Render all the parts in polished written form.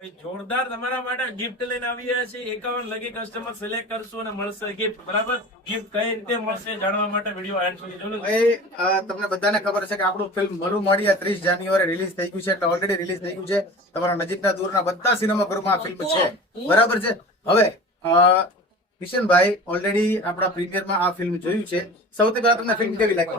જોરદાર તમારા માટે ગિફ્ટ લઈને આવ્યા છે 51 લકી કસ્ટમર સિલેક્ટ કરશો અને મળશે ગિફ્ટ. બરાબર, ગિફ્ટ કઈ રીતે મળશે જાણવા માટે વિડીયો એન્ડ સુધી જોજો. ભાઈ તમને બધાને ખબર છે કે આપણું ફિલ્મ મરુ માળિયા 30 જાન્યુઆરી રિલીઝ થઈ ગયું છે, એટલે ઓલરેડી રિલીઝ થઈ ગયું છે. તમારા નજીકના દૂરના બધા સિનેમાઘરોમાં આ ફિલ્મ છે, બરાબર છે. હવે કિશનભાઈ ઓલરેડી આપણા પ્રીમિયરમાં આ ફિલ્મ જોયું છે. સૌથી પહેલા તમને ફિલ્મ કેવી લાગી?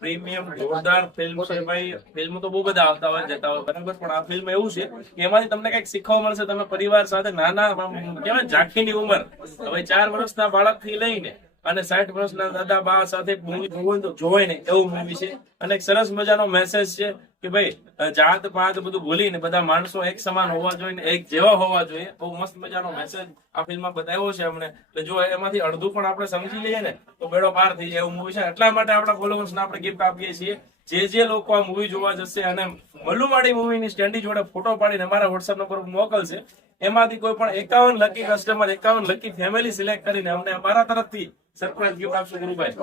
પ્રીમિયમ જોરદાર ફિલ્મ છે ભાઈ. ફિલ્મ તો બહુ બધા આવતા હોય જતા હોય બરાબર, પણ આ ફિલ્મ એવું છે કે એમાંથી તમને કઈક શીખવા મળશે. તમે પરિવાર સાથે નાના કેવાય ઝાંખીની ઉંમર, હવે 4 વર્ષના બાળક થી લઈને અને 60 વર્ષના દાદા બા સાથે મૂવી જોવો તો જોવાય ને એવું મૂવી છે. અને એક સરસ મજાનો મેસેજ છે કે ભાઈ જાત પાત બધું ભૂલીને બધા માણસો એક સમાન હોવા જોઈએ, એક જેવા હોવા જોઈએ. બહુ મસ્ત મજાનો મેસેજ આ ફિલ્મમાં બતાવ્યો છે અમને. એટલે જો એમાંથી અડધું પણ આપણે સમજી લઈએ ને તો બેડો પાર થઈ જાય એવું મૂવી છે. એટલા માટે આપણા ફોલોવર્સને આપણે ગિફ્ટ આપીએ છીએ. જે લોકો આ મૂવી જોવા જશે અને મલ્લુમાડી મૂવીની સ્ટેન્ડી જોડે ફોટો પાડીને અમારા વોટ્સએપ નંબર પર મોકલશે, એમાંથી કોઈ પણ 51 lucky customer 51 lucky family select કરીને અમને અમારા તરફથી સરપ્રાઈઝ ગિફ્ટ આપશું. ગુરુભાઈ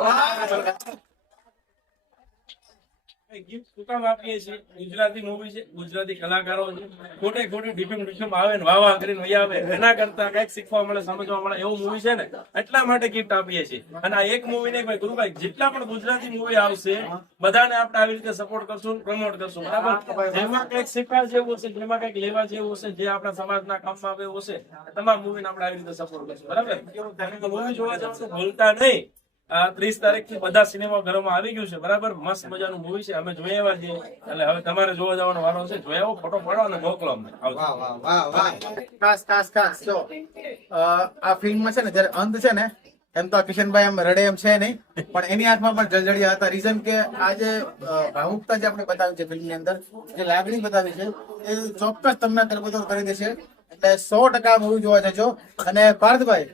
ગિફ્ટ શું કામ આપીએ છીએ? ગુજરાતી મૂવી છે, ગુજરાતી કલાકારો છે, ખોટી ડિફિમ આવે ને વાવા કરીને વહી આવે, એના કરતા કઈક શીખવા મળે, સમજવા મળે એવું મૂવી છે ને, એટલા માટે ગિફ્ટ આપીએ છીએ. અને આ એક મૂવી નહીં ભાઈ ગુરુભાઈ, જેટલા પણ ગુજરાતી મૂવી આવશે બધાને આપણે આવી રીતે સપોર્ટ કરશું, પ્રમોટ કરશું. બરાબર, જેમાં કઈક શીખવા જેવું હશે, જેમાં કઈક લેવા જેવું હશે, જે આપણા સમાજના કામમાં આવે એવું હશે, તમામ મૂવીને આપણે આવી રીતે સપોર્ટ કરશું. બરાબર, મૂવી જોવા જવાનું ભૂલતા નહીં. 30 તારીખથી બધા સિનેમા ઘરોમાં આવી ગયું છે. બરાબર, મસ્ત મજાનું મૂવી છે, અમે જોઈ આવ્યા છીએ. એટલે હવે તમારે જોવા જવાનો વારો છે. જોઈ આવો, ફોટો પાડો અને મોકલો અમને. ખાસ જો આ ફિલ્મમાં છે ને જયારે અંત છે ને, એમ તો કિશનભાઈ એમ રડે એમ છે નહીં, પણ એની આંખમાં પણ જળજળિયા હતા. રીઝન કે આ જે ભાવુકતા જે આપણે બતાવી છે ફિલ્મની અંદર, જે લાગણી બતાવી છે એ ચોક્કસ તમને તરબતોર કરી દેશે. એટલે 100% મૂવી જોવા જજો. અને પાર્થભાઈ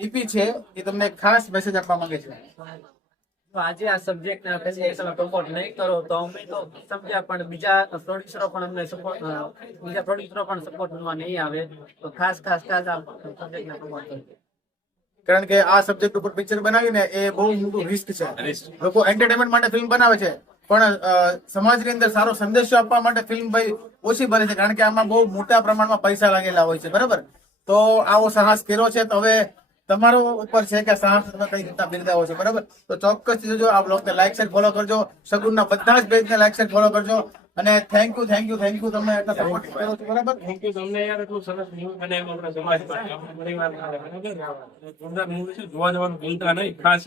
ઈપી છે એ તમને ખાસ મેસેજ આપવા માંગે છે. આજે આ સબ્જેક્ટ તમે પ્રમોટ નહીં કરો તો અમે તો સમજ્યા, પણ બીજા પ્રોડ્યુસરો પણ અમને સપોર્ટ, બીજા પ્રોડ્યુસરો પણ સપોર્ટ કરવા નહીં આવે તો ખાસ આ સબ્જેક્ટને પ્રમોટ કરજો. કારણ કે આ સબ્જેક્ટ ઉપર પિક્ચર બનાવીને એ બહુ મોટું રિસ્ક છે. લોકો એન્ટરટેનમેન્ટ માટે ફિલ્મ બનાવે છે, પણ સમાજની અંદર સારો સંદેશો આપવા માટે ફિલ્મ ભાઈ ઓછી બને છે, કારણ કે આમાં બહુ મોટા પ્રમાણમાં પૈસા લાગેલા હોય છે. બરાબર, તો આવો સાહસ કર્યો છે, તો હવે તમારો ઉપર છે કે સાહસ તમે કઈ રીતના બિરદાવો છો. બરાબર, તો ચોક્કસ જોજો. આ બ્લોગને લાઈક શેર ફોલો કરજો, સગુનના બધા જ પેજને લાઈક શેર ફોલો કરજો. અને થેન્ક યુ તમે એટલા સપોર્ટ કરો છો. બરાબર, થેન્ક યુ તમને યાર, એટલું સરસ મૂવી બનાવ્યું આપણા સમાજ માટે, આપણા પરિવાર માટે. બરાબર, જોરદાર મૂવી છે, જોવા જવાનું ભૂલતા નહીં. ખાસ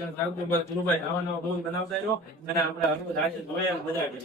ગુરુભાઈ આવા નવા મૂવી બનાવતા રહ્યો અને આપણે હવે આજે જોઈએ મજા આવી.